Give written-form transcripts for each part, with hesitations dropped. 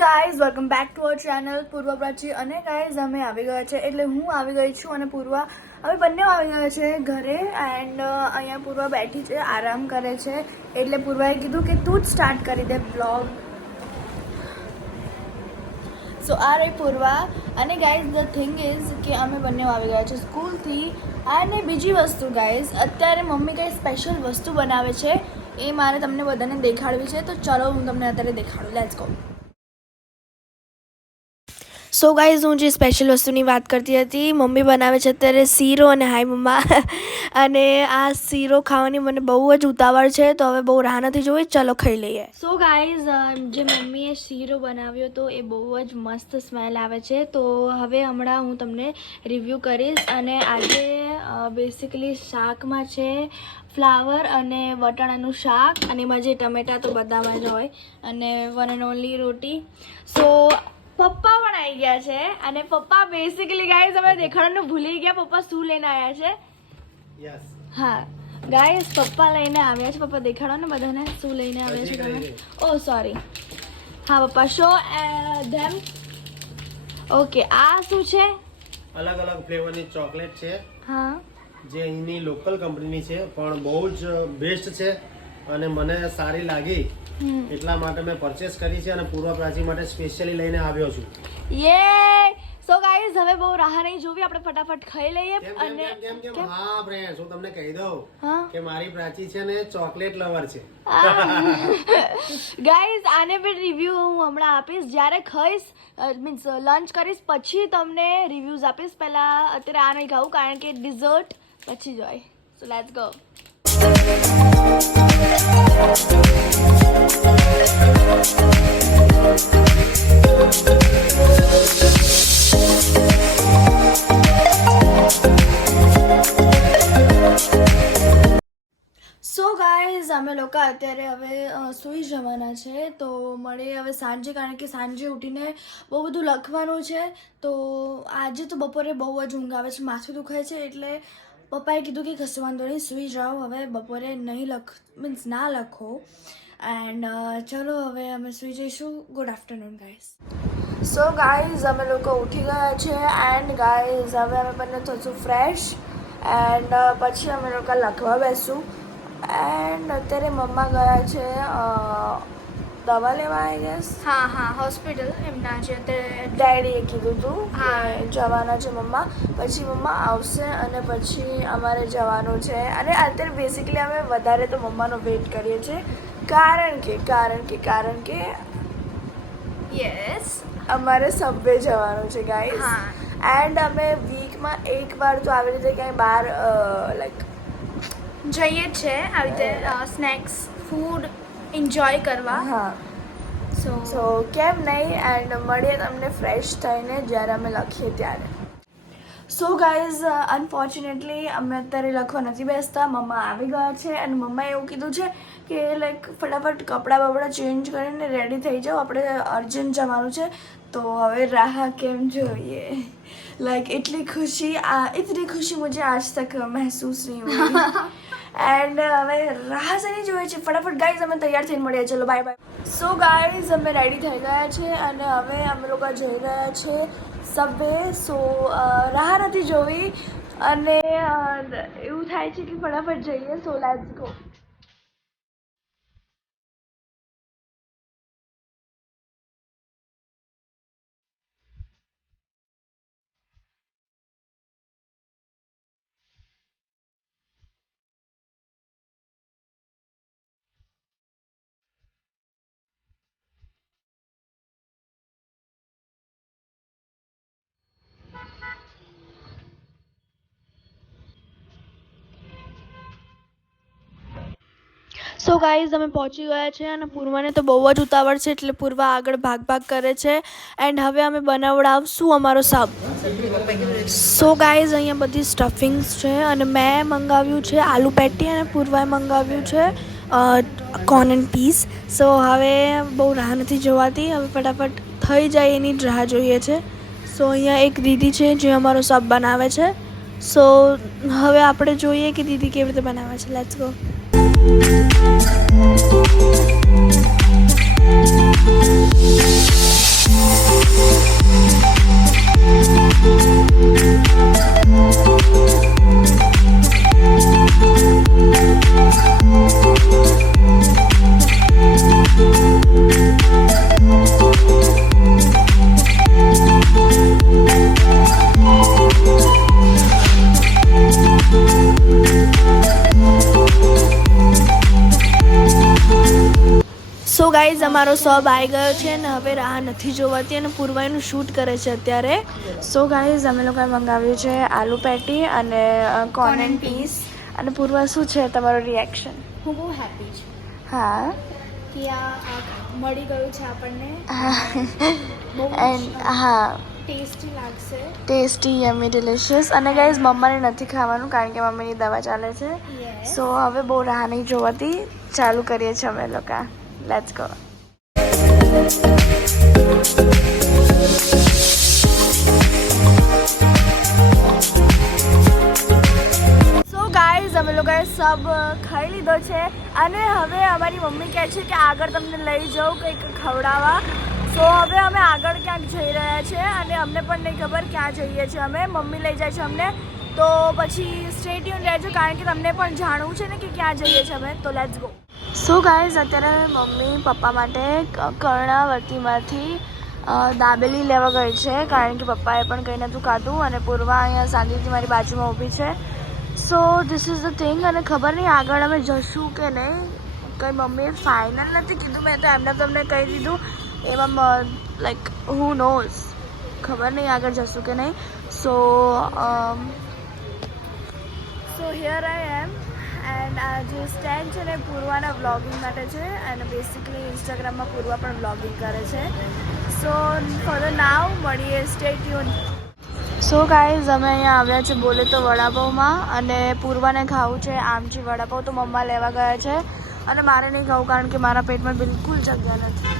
Guys welcome back to our channel Purva Prachi. અને guys અમે આવી ગયા છે, એટલે હું આવી ગઈ છું અને પૂર્વા અમે બંને આવી ગયા છે ઘરે. એન્ડ અહીંયા પૂર્વા બેઠી છે, આરામ કરે છે. એટલે પૂર્વાએ કીધું કે તું જ સ્ટાર્ટ કરી દે બ્લોગ. સો આ રહી પૂર્વા. અને ગાઈઝ ધ થિંગ ઇઝ કે અમે બંને આવી ગયા છે સ્કૂલથી. અને બીજી વસ્તુ ગાઈઝ, અત્યારે મમ્મી કંઈ સ્પેશિયલ વસ્તુ બનાવે છે, એ મારે તમને બધાને દેખાડવી છે. તો ચલો હું તમને અત્યારે દેખાડું. Let's go. સો ગાઈઝ, હું જે સ્પેશિયલ વસ્તુની વાત કરતી હતી, મમ્મી બનાવે છે અત્યારે શીરો. અને હાય મમ્મા. અને આ શીરો ખાવાની મને બહુ જ ઉતાવળ છે, તો હવે બહુ રાહ નથી જોઈ, ચલો ખાઈ લઈએ. સો ગાઈઝ, જે મમ્મીએ શીરો બનાવ્યો હતો એ બહુ જ મસ્ત સ્મેલ આવે છે. તો હવે હમણાં હું તમને રિવ્યૂ કરીશ. અને આજે બેસિકલી શાકમાં છે ફ્લાવર અને વટાણાનું શાક, અને એમાં જે ટમેટા તો બધામાં જ હોય, અને વન એન્ડ ઓનલી રોટી. સો પપ્પા પણ આવી ગયા છે. અને પપ્પા બેસિકલી ગાઈઝ અમે દેખાડવાનું ભૂલી ગયા, પપ્પા શું લઈને આવ્યા છે. યસ. હા ગાઈઝ, પપ્પા લઈને આવ્યા છે. પપ્પા દેખાડો ને બધાને શું લઈને આવ્યા છે તમે. ઓ સોરી. હા પપ્પા, શો ધેમ. ઓકે, આ શું છે? અલગ અલગ ફ્લેવરની ચોકલેટ છે, હા, જે અહીંની લોકલ કંપનીની છે, પણ બહુ જ બેસ્ટ છે અને મને સારી લાગી, એટલા માટે મેં પરચેસ કરી છે અને પૂર્વ પ્રાચી માટે સ્પેશિયલી લઈને આવ્યો છું. યે. સો ગાઈઝ, હવે બહુ રાહ નહીં જોવી, આપણે ફટાફટ ખાઈ લઈએ. અને હા ફ્રેન્ડ્સ, હું તમને કહી દઉં હા કે મારી પ્રાચી છે ને ચોકલેટ લવર છે. ગાઈઝ, આને બી રિવ્યૂ હું હમણાં આપીશ જ્યારે ખાઈશ, મીન્સ લંચ કરીશ પછી તમને રિવ્યૂઝ આપીશ. પહેલાં અત્યારે આ નહીં ખાવું કારણ કે ડિઝર્ટ પછી જ હોય. So let's go. So guys, અમે લોકો અત્યારે હવે સૂઈ જવાના છે. તો મળીએ હવે સાંજે, કારણ કે સાંજે ઉઠીને બહુ બધું લખવાનું છે. તો આજે તો બપોરે બહુ જ ઊંઘ આવે છે, માથું દુખાય છે, એટલે પપ્પાએ કીધું કે કશું વાંધો નહીં, સૂઈ જાઓ, હવે બપોરે નહીં ના લખો. એન્ડ ચલો હવે અમે સૂઈ જઈશું. Good afternoon guys. સો ગાઈઝ, અમે લોકો ઉઠી ગયા છે. એન્ડ ગાઈઝ, હવે અમે બંને થશું ફ્રેશ. એન્ડ પછી અમે લોકો લખવા બેસું. એન્ડ અત્યારે મમ્મા ગયા છે દવા લેવા, આઈ ગેસ. હા હા, હોસ્પિટલ એમના છે અત્યારે. ડેડીએ કીધું હતું હા. કે જવાના છે મમ્મા. પછી મમ્મા આવશે અને પછી અમારે જવાનું છે. અને અત્યારે બેસિકલી અમે વધારે તો મમ્માનો વેઇટ કરીએ છીએ, કારણ કે યસ, અમારે સબવે જવાનું છે ગાઈઝ. હા. એન્ડ અમે વીકમાં એકવાર તો આવી રીતે ક્યાંય બહાર લાઈક જઈએ જ છે આવી રીતે સ્નેક્સ ફૂડ એન્જોય કરવા. હા. સો કેમ નહીં. એન્ડ મળીએ તમને ફ્રેશ થઈને જ્યારે અમે લખીએ ત્યારે. સો ગાઈઝ, અનફોર્ચ્યુનેટલી અમે અત્યારે લખવા નથી બેસતા, મમ્મા આવી ગયા છે. અને મમ્માએ એવું કીધું છે કે લાઈક ફટાફટ કપડાં બપડા ચેન્જ કરીને રેડી થઈ જાઓ, આપણે અર્જન્ટ જવાનું છે. તો હવે રાહ કેમ જોઈએ, લાઈક इतनी खुशी मुझे आज तक महसूस नहीं हुई. એન્ડ હવે રાહ શેની જોઈએ છે, ફટાફટ ગાઈઝ અમે તૈયાર થઈને મળીએ. ચલો બાય બાય. સો ગાઈઝ, અમે રેડી થઈ ગયા છે અને હવે અમે લોકો જઈ રહ્યા છે સબવે. સો રાહ નથી જોવી અને એવું થાય છે કે ફટાફટ જઈએ. So let's go. So guys, અમે પહોંચી ગયા છે અને પૂર્વાને તો બહુ જ ઉતાવળ છે, એટલે પૂર્વા આગળ ભાગ કરે છે. એન્ડ હવે અમે બનાવડાવશું અમારો સબ. સો ગાઈઝ, અહીંયા બધી સ્ટફિંગ્સ છે અને મેં મંગાવ્યું છે આલુ પેટી અને પૂર્વાએ મંગાવ્યું છે કોર્ન એન્ડ પીસ. સો હવે બહુ રાહ નથી જોવાતી, હવે ફટાફટ થઈ જાય એની જ રાહ જોઈએ છે. સો અહીંયા એક દીદી છે જે અમારો સબ બનાવે છે. સો હવે આપણે જોઈએ કે દીદી કેવી રીતે બનાવે છે. Let's go. ગાઈઝ અમારો સબ આવી ગયો છે ને હવે રાહ નથી જોવાતી અને પૂર્વાઈનું શૂટ કરે છે અત્યારે. સો ગાઈઝ અમે લોકોએ મંગાવ્યું છે આલુ પેટી અને કોર્ન એન્ડ પીસ. અને પૂર્વા શું છે તમારો રિએક્શન? હું બહુ હેપી છું હા કે આ મળી ગયું છે આપણને. બહુ એન્ડ હા ટેસ્ટી લાગશે. Tasty યમી delicious. અને ગાઈઝ મમ્માને નથી ખાવાનું કારણ કે મમ્મીની દવા ચાલે છે. સો હવે બહુ રાહ નહીં જોવાતી, ચાલુ કરીએ છીએ અમે લોકો. Let's go. સો ગાઈઝ અમે લોકોએ સબ ખાઈ લીધો છે અને હવે અમારી મમ્મી કહે છે કે આગળ તમને લઈ જાઉં કંઈક ખવડાવવા. સો હવે અમે આગળ ક્યાંક જઈ રહ્યા છે અને અમને પણ નહીં ખબર ક્યાં જઈએ છીએ અમે. મમ્મી લઈ જાય છે અમને, તો પછી સ્ટે ટ્યુન રહેજો કારણ કે તમને પણ જાણવું છે ને કે ક્યાં જઈએ છીએ અમે. તો લેટ્સ ગો. સો ગાઈઝ અત્યારે મમ્મી પપ્પા માટે કર્ણાવતીમાંથી દાબેલી લેવા ગઈ છે કારણ કે પપ્પાએ પણ કંઈ નહોતું ખાધું અને પૂર્વા અહીંયા શાંતિથી મારી બાજુમાં ઊભી છે. So this is the thing. અને ખબર નહીં આગળ અમે જશું કે નહીં, કંઈ મમ્મીએ ફાઇનલ નથી કીધું. મેં તો એમને તમને કહી દીધું એમાં લાઈક હુ નોઝ, ખબર નહીં આગળ જશું કે નહીં. સો હિયર આઈ એમ એન્ડ આ જે સ્ટેન્ડ છે ને પૂર્વાના વ્લોગિંગ માટે છે અને બેસિકલી ઇન્સ્ટાગ્રામમાં પૂર્વા પણ વ્લોગિંગ કરે છે. સો ફોર ધ નાવ મળીએ, સ્ટે ટ્યુન. સો ગાઈઝ અમે અહીંયા આવ્યા છે બોલે તો વડાપાઉંમાં અને પૂર્વાને ખાવું છે આમચી વડાપાઉં. તો મમ્મા લેવા ગયા છે અને મારે નહીં ખાવું કારણ કે મારા પેટમાં બિલકુલ જગ્યા નથી.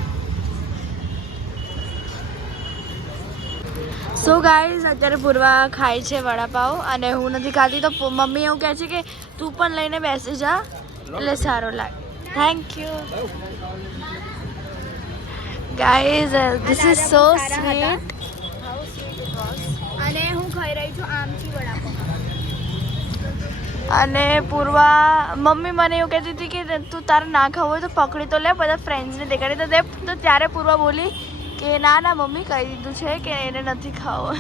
સો ગાઈઝ અત્યારે પૂર્વા ખાય છે વડાપાઉં અને હું નથી ખાતી. તો મમ્મી એવું કહે છે કે તું પણ લઈને બેસી જા એટલે સારો લાગે. Thank you guys, this is so sweet. અને હું ખાઈ રહી છું આમથી વડાપાઉં. અને પૂર્વા મમ્મી મને એવું કહેતી હતી કે તું તારે ના ખાવું હોય તો પકડી તો લે, બધા ફ્રેન્ડ્સને દેખાડી તો દે. તો ત્યારે પૂર્વા બોલી કે ના ના મમ્મી કહી દીધું છે કે એને નથી ખાવો.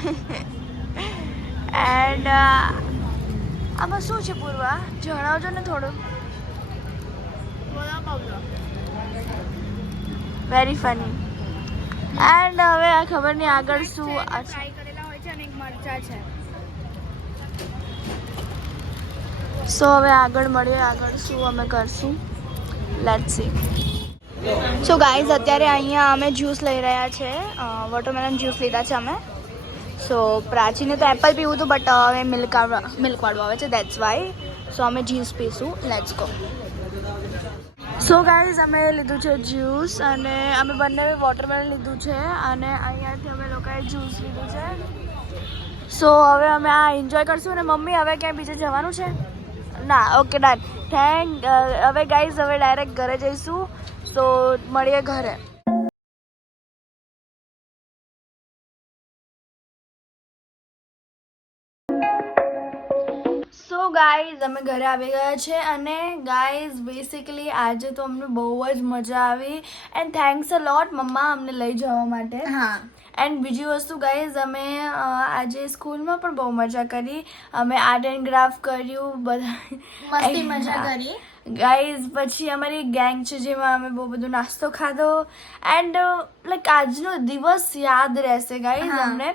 એન્ડ આમાં શું છે પૂર્વા, જણાવજો ને થોડું. Very funny. એન્ડ હવે આ ખબર નહીં આગળ શું. ફ્રાય કરેલા હોય છે અને એક મરચા છે. સો હવે આગળ મળીએ, આગળ શું અમે કરશું, લેટ્સ સી. સો ગાઈઝ અત્યારે અહીંયા અમે જ્યુસ લઈ રહ્યા છે, વોટરમેલન જ્યુસ લીધા છે અમે. સો પ્રાચીને તો એપલ પીવું હતું બટ હવે મિલ્કવાળું આવે છે, દેટ્સ વાય. સો અમે જ્યુસ પીશું, લેટ્સ ગો. સો ગાઈઝ અમે લીધું છે જ્યુસ અને અમે બંને વોટરમેલન લીધું છે અને અહીંયાથી અમે લોકોએ જ્યુસ લીધું છે. સો હવે અમે આ એન્જોય કરશું. અને મમ્મી હવે ક્યાંય બીજે જવાનું છે? ના, ઓકે ડન. હવે ગાઈઝ હવે ડાયરેક્ટ ઘરે જઈશું. તો મળીએ ઘરે. સો ગાઈઝ અમે ઘરે આવી ગયા છે અને ગાઈઝ બેસિકલી આજે તો અમને બહુ જ મજા આવી એન્ડ થેન્ક્સ અ લોટ મમ્મા અમને લઈ જવા માટે. હા. એન્ડ બીજી વસ્તુ ગાઈઝ અમે આજે સ્કૂલમાં પણ બહુ મજા કરી. અમે આર્ટ એન્ડ ક્રાફ્ટ કર્યું, બધા મસ્તી મજા કરી. ગાઈઝ પછી અમારી ગેંગ છે જેમાં અમે બહુ બધો નાસ્તો ખાધો એન્ડ લાઈક આજનો દિવસ યાદ રહેશે ગાઈઝ અમને.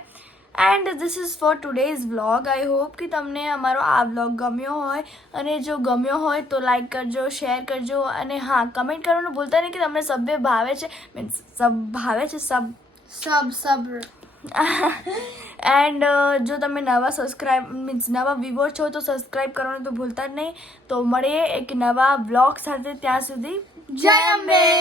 And this is four today's vlog. I hope કે તમને અમારો આ વ્લોગ ગમ્યો હોય અને જો ગમ્યો હોય તો લાઈક કરજો, શેર કરજો અને હા કમેન્ટ કરવાનું ભૂલતા નહીં કે તમને સભ્ય ભાવે છે, મીન્સ સબ ભાવે છે સબ. એન્ડ જો તમે નવા સબસ્ક્રાઈબ મીન્સ નવા વ્યુઅર છો તો સબસ્ક્રાઈબ કરવાનું તો ભૂલતા જ નહીં. તો મળીએ એક નવા વ્લોગ સાથે, ત્યાં સુધી જય અંબે.